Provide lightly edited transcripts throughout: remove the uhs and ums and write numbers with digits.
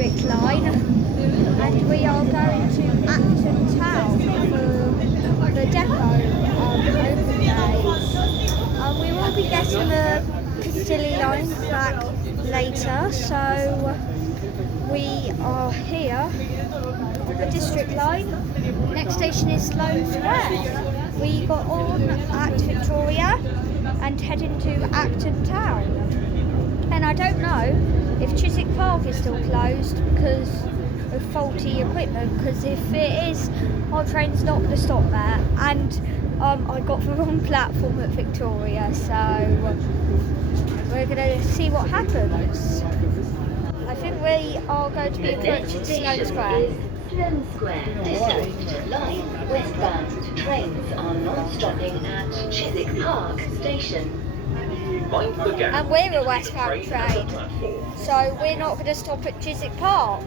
District line, and we are going to Acton Town for the depot open day. We will be getting the Piccadilly line back later, so we are here on the District line. Next station is Sloane Square. We got on at Victoria and heading to Acton Town. And I don't know if Chiswick Park is still closed because of faulty equipment, because if it is, our train's not going to stop there. And I got the wrong platform at Victoria, so we're going to see what happens. I think we are going to be approaching Sloane Square. Sloane Square, District line westbound. Trains are not stopping at Chiswick Park Station. And we're a westbound train, so we're not going to stop at Chiswick Park.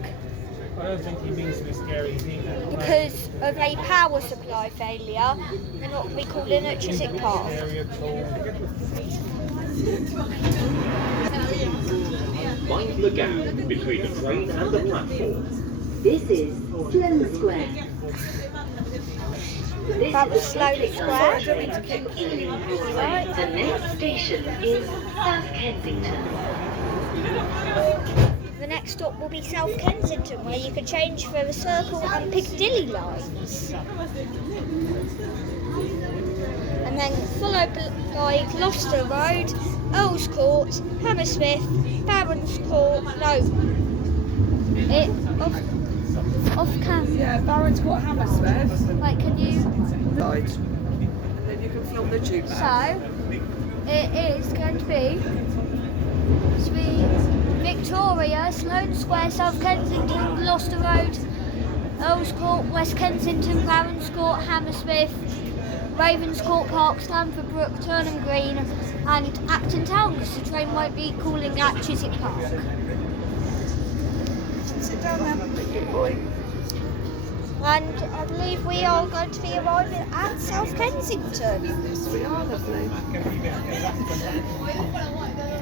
I don't think he means to be scary either. Because of a power supply failure, we're not going to be called in at Chiswick Park. Mind the gap between the train and the platform. This is Sloane Square. That was Sloane Square. Right. The next station is South Kensington. The next stop will be South Kensington, where you can change for the Circle and Piccadilly lines. And then followed by Gloucester Road, Earls Court, Hammersmith, Barons Court, off camera. Yeah, Barons Court, Hammersmith. Like, can you? Right. And then you can film the tube back. So, it is going to be Victoria, Sloane Square, South Kensington, Gloucester Road, Earls Court, West Kensington, Barons Court, Hammersmith, Ravenscourt Park, Stamford Brook, Turnham Green, and Acton Town, because the train won't be calling at Chiswick Park. Sit down there, good boy. And I believe we are going to be arriving at South Kensington. Yes, we are, lovely.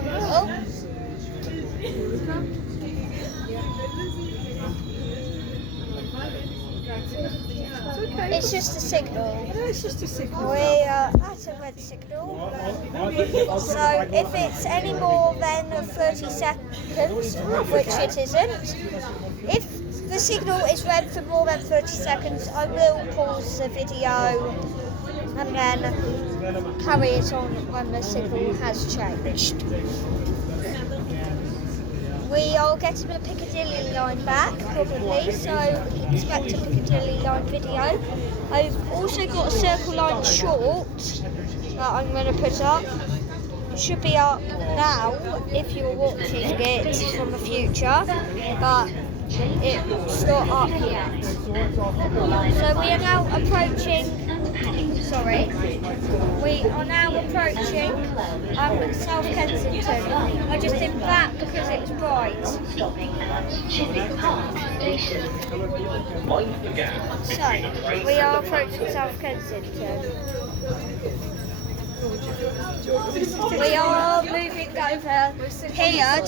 Oh. Here we come. It's okay. It's just a signal. No, it's just a signal. We are at a red signal. So if it's any more than 30 seconds, which it isn't, if the signal is red for more than 30 seconds, I will pause the video and then carry it on when the signal has changed. We are getting the Piccadilly line back, probably, so expect a Piccadilly line video. I've also got a Circle line short that I'm going to put up. It should be up now if you're watching it from the future, but it's not up yet. So we are now approaching, we are now approaching South Kensington. I just did that because it was bright. Stopping at Chiswick Park Station. Mind the gap So, between the train we and are the approaching South Kensington. We are moving over here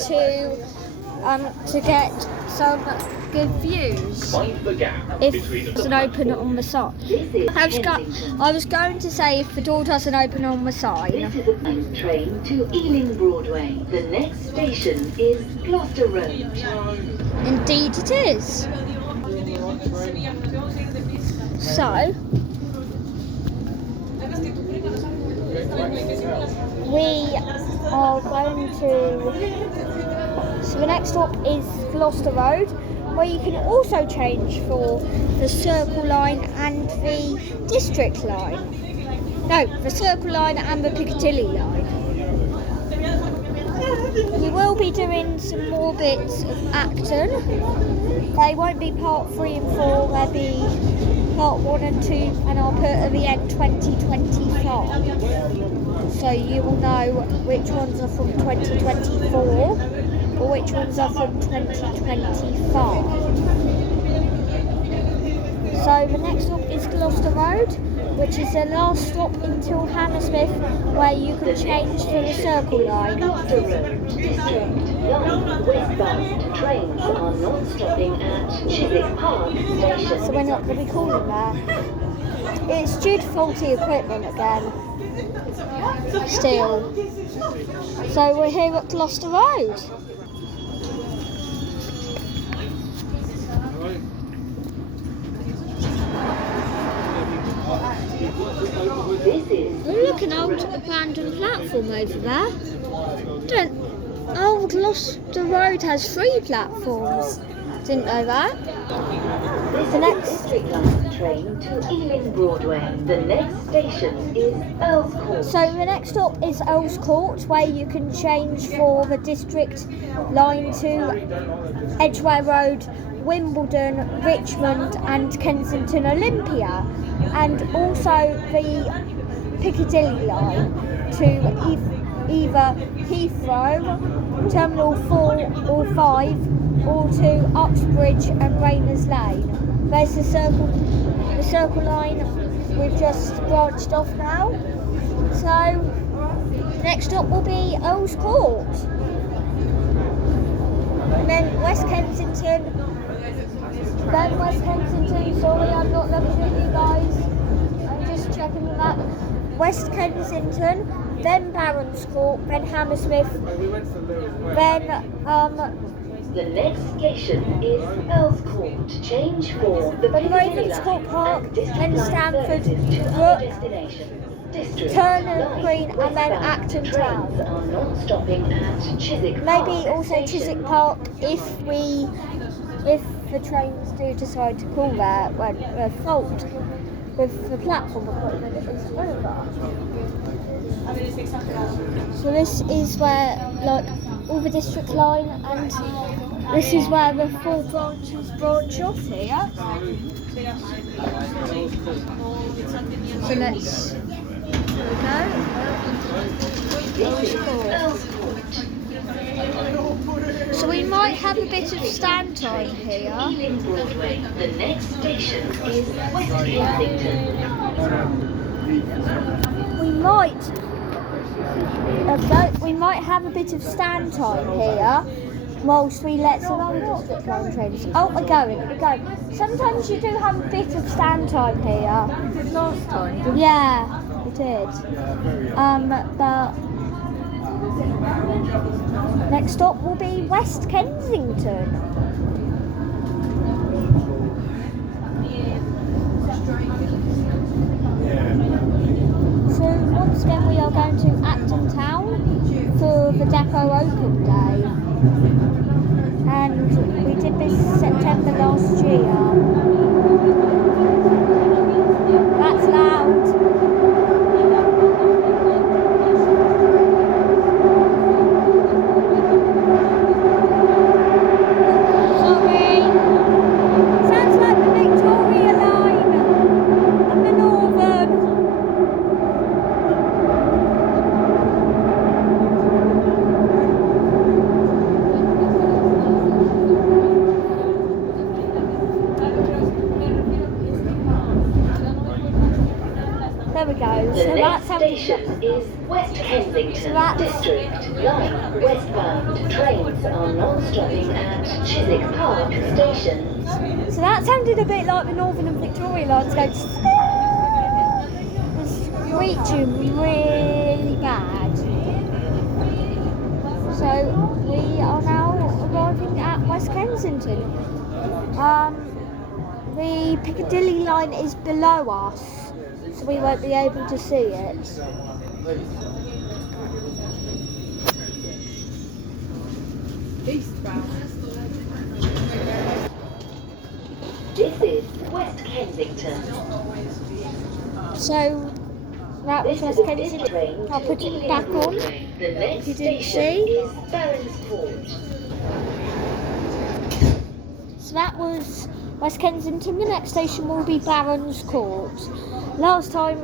to get some good views. Mind the gap If between it the doesn't open on the side. I was going to say if the door doesn't open on the side. This is a night train to Ealing Broadway. The next station is Gloucester Road. Indeed it is. So, we are going to... So the next stop is Gloucester Road, where you can also change for the Circle line and the District line. No, the Circle line and the Piccadilly line. We will be doing some more bits of Acton. They won't be part 3 and 4, they'll be part 1 and 2, and I'll put at the end 2025. So you will know which ones are from 2024 or which ones are from 2025. So the next stop is Gloucester Road, which is the last stop until Hammersmith, where you can change for the Circle Line. Gloucester Road, District Line, westbound trains are not stopping at Chiswick Park Station. So we're not going to be calling there. It's due to faulty equipment again. Still. So we're here at Gloucester Road. This is Look, an old abandoned platform over there. Old Gloucester Road has 3 platforms. Didn't know that. The next District Line train to Ealing Broadway. The next station is Earls Court. So the next stop is Earls Court, where you can change for the District Line to Edgware Road, Wimbledon, Richmond and Kensington Olympia, and also the Piccadilly Line to either Heathrow, Terminal 4 or 5, or to Uxbridge and Rayners Lane. There's the Circle Line. We've just branched off now. So next stop will be Earls Court, and then West Kensington. Then West Kensington. Sorry, I'm not looking at you guys. I'm just checking the map. West Kensington, then Barons Court, then Hammersmith, then The next station is Earls Court. Change for the Then Piccadilly Ravenscourt Line Park, and District then Line Stamford services to Brook, other destinations. District Turner Line Green, and then westbound Acton trains Town. are not stopping at Chiswick Park Maybe also Station. Chiswick Park if the trains do decide to call there when the fault with the platform equipment is over. So this is where like all the District Line, and this is where the 4 branches branch off here. So let's here we go. This is Earls Court. So we might have a bit of stand time here. Ealing Broadway. The next station is West Kensington. We might have a bit of stand time here whilst we let some other District Line trains. Oh, we're going. Sometimes you do have a bit of stand time here. We did last time, didn't we? Yeah, we did. But next stop will be West Kensington. So once again we are going to Acton Town for the depot open day, and we did this September last year. That's loud. Sorry. Sounds like the Victoria line and the Northern. There we go. The So next that's how station is West Kensington District Line. Westbound trains are not stopping at Chiswick Park Station. So that sounded a bit like the Northern and Victoria lines going screeching really bad. So we are now arriving at West Kensington. The Piccadilly line is below us, so we won't be able to see it. Eastbound. This is West Kensington. So that was This West is a busy Kensington. train I'll to put it Ealing back on. Broadway. The next you didn't station see. is Barons Court. So that was West Kensington. The next station will be Barons Court. Last time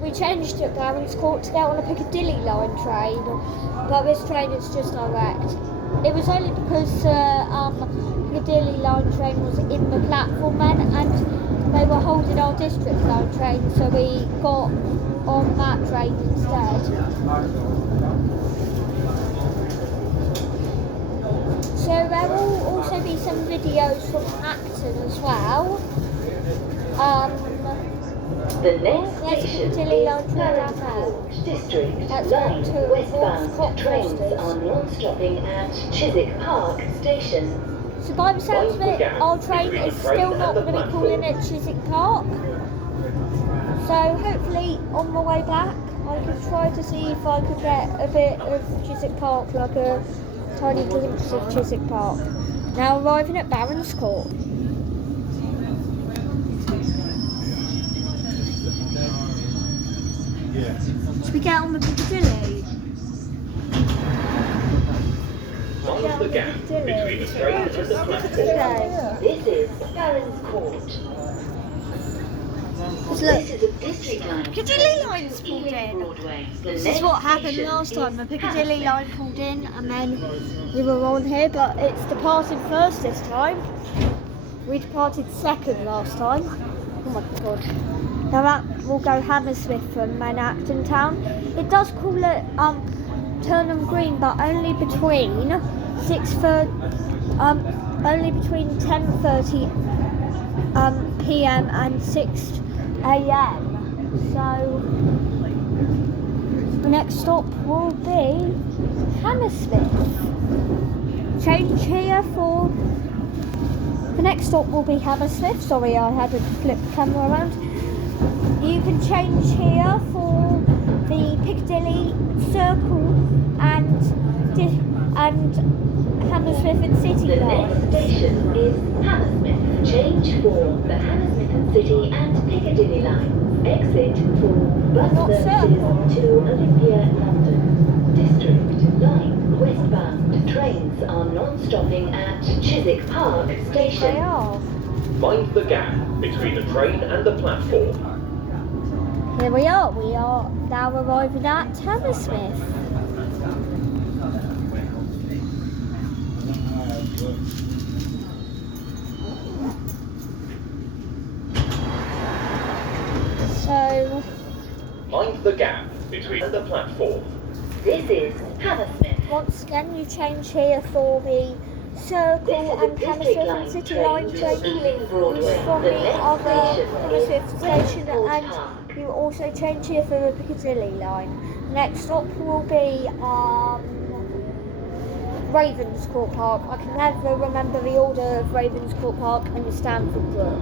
we changed at Barons Court to get on a Piccadilly line train, but this train is just direct. It was only because Piccadilly line train was in the platform then, and they were holding our district line train, so we got on that train instead. So there will also be some videos from Acton as well. The next Let's station Piccadilly is line train down Court District That's Line. going to Westbound Court trains Fosters. are non-stopping at Chiswick Park Station. So by the sounds of it, our train is still not going to be calling at Chiswick Park. So hopefully on the way back, I could try to see if I could get a bit of Chiswick Park, like a tiny glimpse of Chiswick Park. Now arriving at Barons Court. Should we get on the Piccadilly? Mind the gap between the train and the platform. Okay. This is Barons Court. Look, This is a district line. Piccadilly line's pulled in. Broadway. This is what happened last time. The Piccadilly line pulled in and then we were on here, but it's departed first this time. We departed second last time. Oh my god. Now that will go Hammersmith from Acton town. It does call it Turnham Green, but only between 10:30 p.m. and 6 a.m. So the next stop will be Hammersmith. Change here for the next stop will be Hammersmith. Sorry, I had to flip the camera around. You can change here for the Piccadilly Circle and Hammersmith and City The line. next station is Hammersmith. Change for the Hammersmith and City and Piccadilly line. Exit for bus Not services Circle. to Olympia, London. District line westbound trains are non-stopping at Chiswick Park They Station. are. Mind the gap between the train and the platform. Here we are. We are now arriving at Hammersmith. So, Mind the gap between the platform. This is Hammersmith. once again, you change here for the Circle This is a and district Hammersmith line and City train line to train. Ealing Broadway. From The the next other station Hammersmith is station, Westport and Park. you also change here for the Piccadilly line. Next stop will be Ravenscourt Park. I can never remember the order of Ravenscourt Park and Stamford Brook.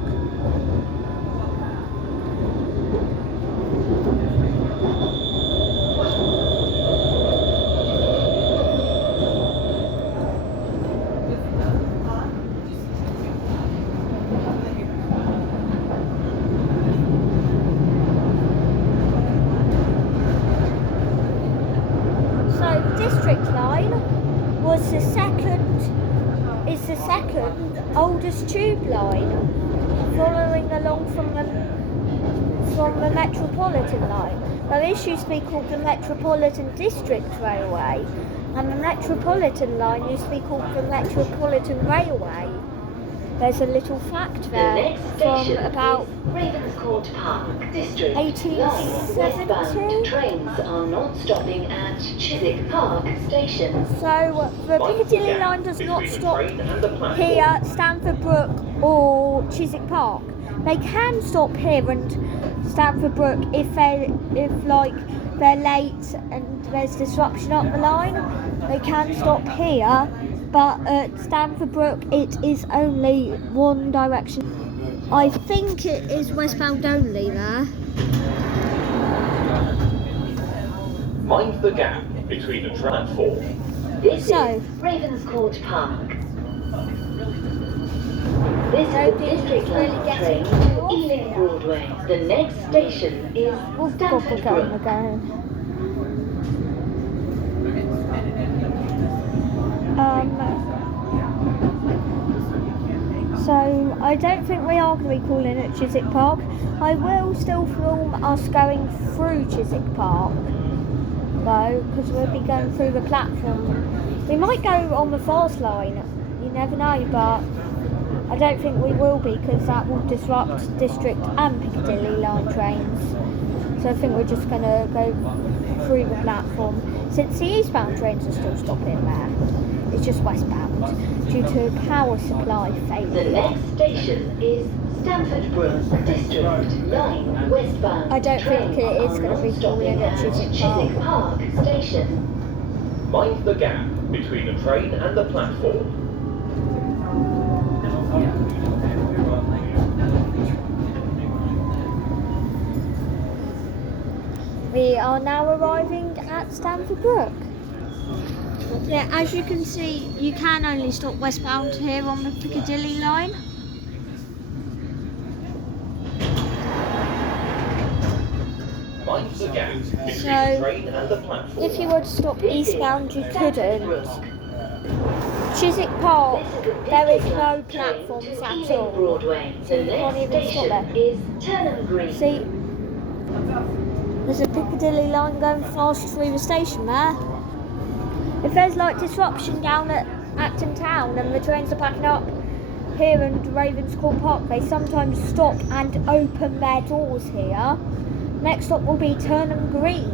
So the district line is the second oldest tube line, following along from the Metropolitan line. Now this used to be called the Metropolitan District Railway, and the Metropolitan line used to be called the Metropolitan Railway. There's a little fact The there next from station about is Ravenscourt Park District 1870. line. Westbound trains are non-stopping at Chiswick Park Station. So the Mind the Piccadilly gap line does not between the stop train and the platform. here, Stamford Brook or Chiswick Park. They can stop here and Stamford Brook if they're late and there's disruption up the line. They can stop here, but at Stamford Brook it is only one direction. I think it is westbound only there. Mind the gap between the platform. This So- is Ravenscourt Park. This is a Nobody district really line gets train it to off Ealing here. Broadway. The next station is Oh God, Stamford we're going Brook. again. So I don't think we are going to be calling at Chiswick Park. I will still film us going through Chiswick Park though, because we'll be going through the platform. We might go on the fast line, you never know, but I don't think we will be, because that will disrupt District and Piccadilly line trains. So I think we're just going to go through the platform. Since the eastbound trains are still stopping there, it's just westbound due to power supply The failure. next station is Stamford Brook District Line westbound. I don't think it is going to be calling at Chiswick Chiswick Park. Park Station. Mind the gap between the train and the platform. We are now arriving at Stamford Brook. Yeah, as you can see, you can only stop westbound here on the Piccadilly line. Mind the gap between So, the train and the platform. If you were to stop eastbound, you couldn't. Chiswick Park, there is no platforms at all. Broadway. So The you can't next even stop station there. is Turnham Green. See, there's a Piccadilly line going fast through the station there. If there's like disruption down at Acton Town and the trains are backing up here in Ravenscourt Park, they sometimes stop and open their doors here. Next stop will be Turnham Green,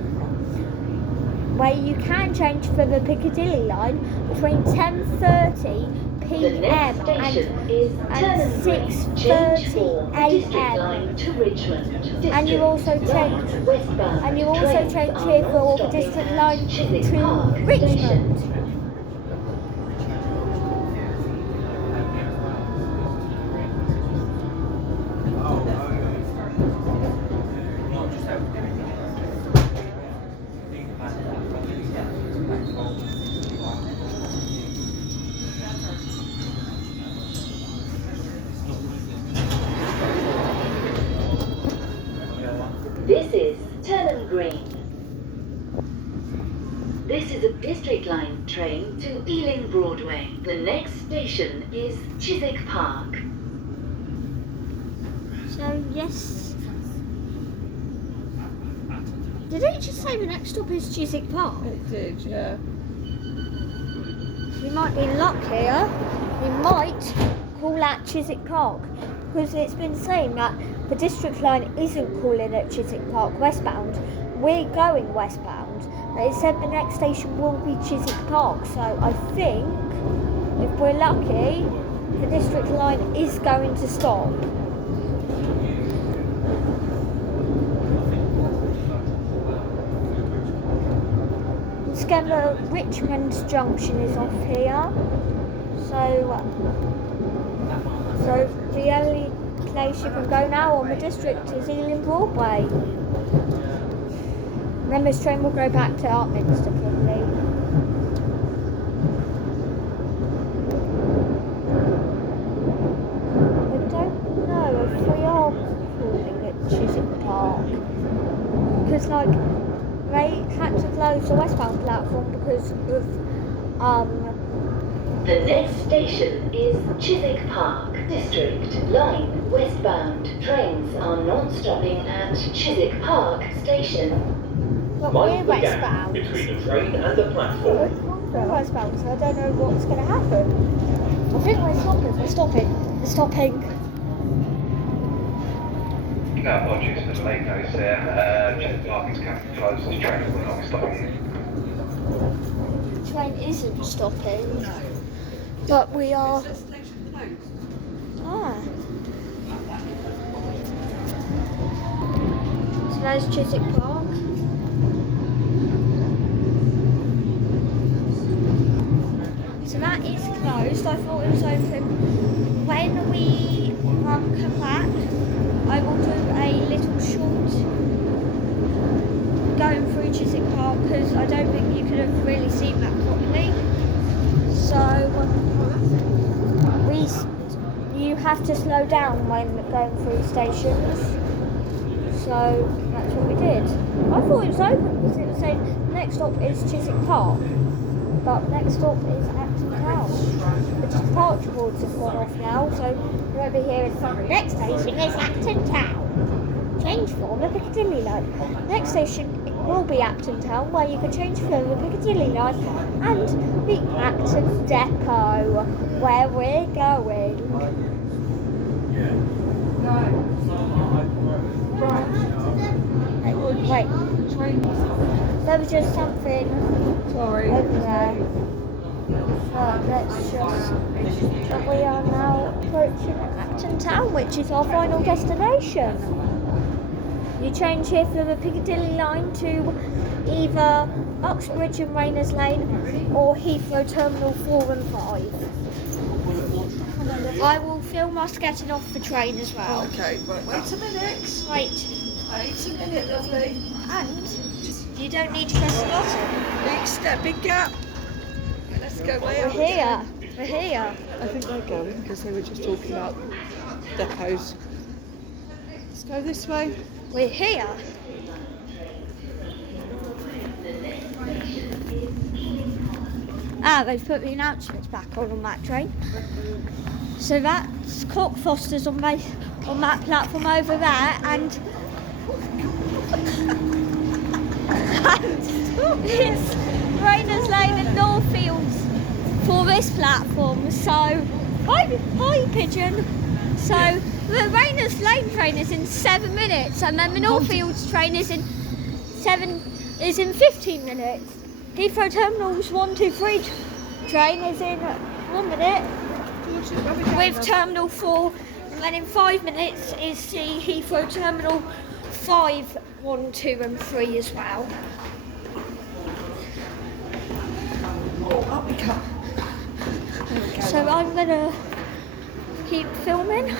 where you can change for the Piccadilly line between 10:30 The next p.m. station and is Turnham Green. Change 6:30 for District a.m. Line to Richmond. And you also District change, Line westbound. and you also Trains change are here for the non-stopping District at Line Chiswick to Park Richmond. Station. This is Turnham Green. This is a District Line train to Ealing Broadway. The next station is Chiswick Park. So yes. Did it just say the next stop is Chiswick Park? It did, yeah. We might be in luck here. We might call at Chiswick Park, because it's been saying that the District Line isn't calling at Chiswick Park westbound. We're going westbound. It said the next station will be Chiswick Park, so I think if we're lucky, the District Line is going to stop. Together, Richmond Junction is off here, so the only place you can go now on the district is Ealing Broadway. And then this train will go back to Artminster probably. I don't know if we are calling it Chiswick Park, because like they had to close the westbound platform because of The next station is Chiswick Park District Line westbound. Trains are non-stopping at Chiswick Park Station. but we're Mind the gap westbound. between the train and the platform. We're westbound, so I don't know what's going to happen. I think we're stopping. We're stopping. No, apologies for the late notice there. Chiswick Park is currently closed. This train will not be stopping. The train isn't stopping, but we are. Is the station closed? Ah. So there's Chiswick Park. So that is closed. I thought it was open. When we come back, I will do a little short going through Chiswick Park, because I don't think you could have really seen that properly. So you have to slow down when going through stations. So that's what we did. I thought it was open because it was saying next stop is Chiswick Park, but next stop is Acton Town. The departure boards have gone off now, so you won't be hearing next station is Acton Town. Change for the Piccadilly line. Next station will be Acton Town, where you can change for the Piccadilly line and the Acton depot, where we're going. Wait, there was just something Sorry. over there. But let's just. But we are now approaching Acton Town, which is our final destination. You change here from the Piccadilly line to either Uxbridge and Rayners Lane or Heathrow Terminal 4 and 5. I will film us getting off the train as well. Okay, right, wait a minute. Wait, Wait a minute, lovely. and you don't need to press the button. Big step, big gap. Let's go way We're up. here. We're here. I think they're going because they were just talking about depots. Let's go this way. We're here. Ah, they've put the announcements back on that train. So that's Cockfosters on that platform over there, and it's Rayners Lane and Northfields for this platform. So, hi Pigeon. So the Rayners Lane train is in 7 minutes, and then the Northfields train is in 15 minutes. Heathrow Terminal's 1, 2, 3 train is in 1 minute with Terminal 4, and then in 5 minutes is the Heathrow Terminal 5, 1, 2 and 3 as well. Oh, up we come. There we go. So I'm gonna keep filming.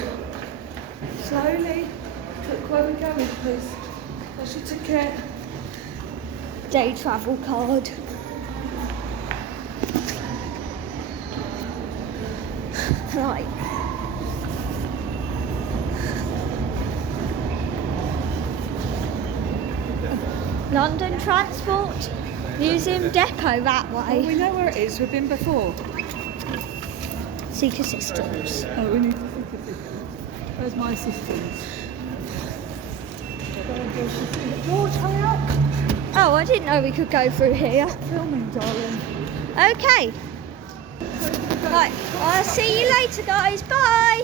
Slowly. Look where we're going, please. What's your ticket? Day travel card. Right. London Transport Museum Depot that Oh, way. we know where it is. We've been before. Seek assistance. Oh, we need to think of it. Where's my assistance? George, hurry up. Oh, I didn't know we could go through here. Filming, darling. Okay. Right, I'll see you later, guys. Bye.